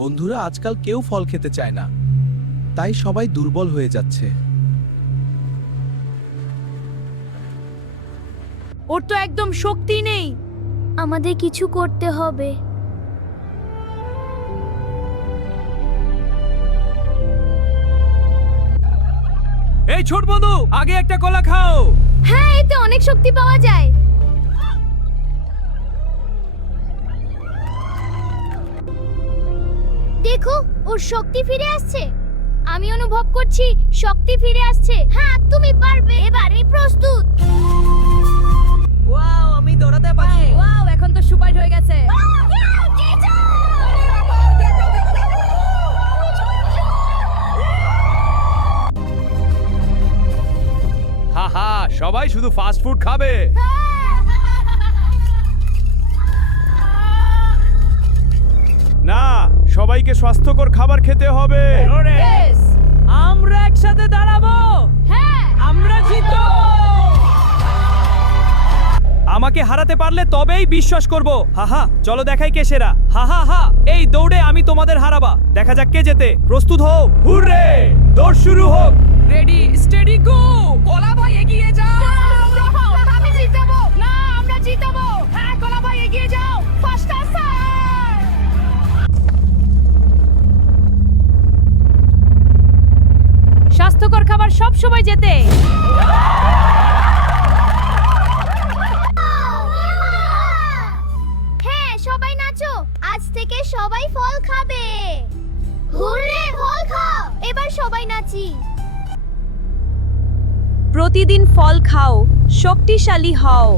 বন্ধুরা, আজকাল কেউ ফল খেতে চায় না, তাই সবাই দুর্বল হয়ে যাচ্ছে। ওর তো একদম শক্তি নেই। আমাদের কিছু করতে হবে। এই ছোট বন্ধু, আগে একটা কলা খাও। হ্যাঁ, এতে অনেক শক্তি পাওয়া যায়। দেখো, ওর শক্তি ফিরে আসছে। আমি অনুভব করছি শক্তি ফিরে আসছে। হ্যাঁ, তুমি পারবে। এবারে প্রস্তুত। ওয়াও, আমি দৌড়াতে পারি। ওয়াও, এখন তো সুপার হয়ে গেছে। হাহা, সবাই শুধু ফাস্ট ফুড খাবে। না, সবাইকে স্বাস্থ্যকর খাবার খেতে হবে। আমরা একসাথে দাঁড়াবো। হ্যাঁ, আমরা জিতবো। আমাকে হারাতে পারলে তবেই বিশ্বাস করব। হাহা, চলো দেখাই কে সেরা। হাহা হা, এই দৌড়ে আমি তোমাদের হারাবা। দেখা যাক কে জেতে। প্রস্তুত হও। হুররে! দৌড় শুরু হোক। রেডি, স্টেডি, গো! কলা ভাই এগিয়ে যাও। আমি জিতাবো। না, আমরা জিতাবো। হ্যাঁ, কলা ভাই এগিয়ে যাও। ফাস্টার স্যার। স্বাস্থ্যকর খাবার সব সময় জেতে। হ্যাঁ, সবাই নাচো। আজ থেকে সবাই ফল খাবে। হুররে, ফল খাও। এবার সবাই নাচি। প্রতিদিন ফল খাও, শক্তিশালী হও।